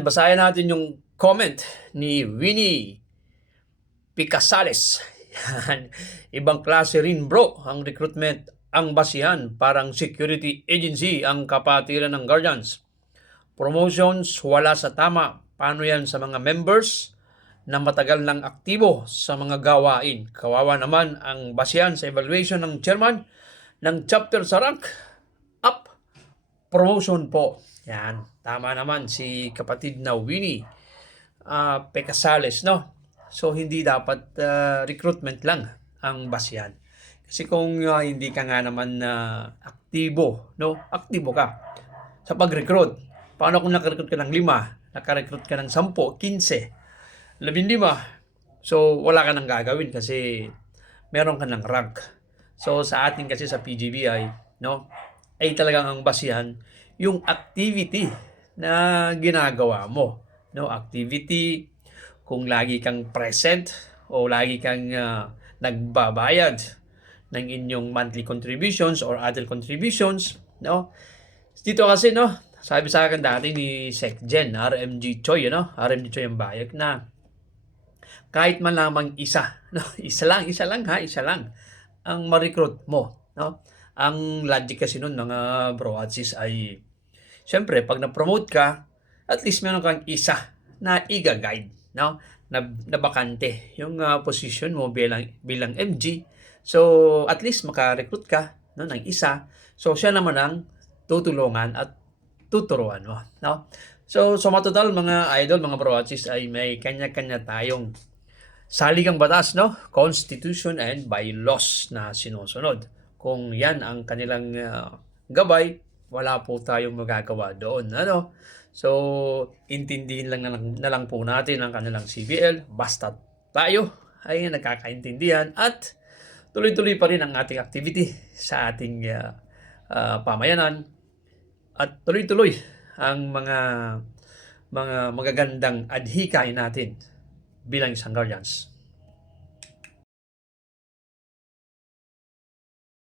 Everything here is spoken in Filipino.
Basahin natin yung comment ni Winnie Picasales. Yan. Ibang klase rin bro ang recruitment, ang basihan, parang security agency ang kapatiran ng guardians. Promotions, wala sa tama. Paano yan sa mga members na matagal nang aktibo sa mga gawain? Kawawa naman ang basihan sa evaluation ng chairman ng chapter sa rank up promotion po. Yan, tama naman si kapatid na Winnie Pecasales, no? So, hindi dapat recruitment lang ang basihan. Kasi kung hindi ka nga naman aktibo, no? Aktibo ka sa pag-recruit. Paano kung nakarecruit ka ng 5, nakarecruit ka ng 10, 15, 15? So, wala ka nang gagawin kasi meron ka ng rank. So, sa atin kasi sa PGBI, no? Ay talagang ang basihan yung activity na ginagawa mo, no? Activity, kung lagi kang present o lagi kang nagbabayad ng inyong monthly contributions or other contributions, no? Dito kasi, no, sabi sa akin dati ni SecGen, RMG Choi, no? RMG Choi ang bayag na kahit man lamang isa, no? Isa lang ang ma-recruit mo, no? Ang logic kasi nun mga bro at sis ay siyempre pag na-promote ka, at least meron kang isa na iga-guide, no? Na bakante yung position mo bilang MG. So at least maka-recruit ka, no, ng isa. So siya naman ang tutulungan at tuturuan mo, no? So matotal mga idol, mga bro at sis ay may kanya-kanya tayong saligang batas, no? Constitution and bylaws na sinusunod. Kung yan ang kanilang gabay, wala po tayong magagawa doon. Ano? So, intindihin na lang po natin ang kanilang CBL. Basta tayo ay nagkakaintindihan at tuloy-tuloy pa rin ang ating activity sa ating pamayanan at tuloy-tuloy ang mga magagandang adhikain natin bilang isang guardians.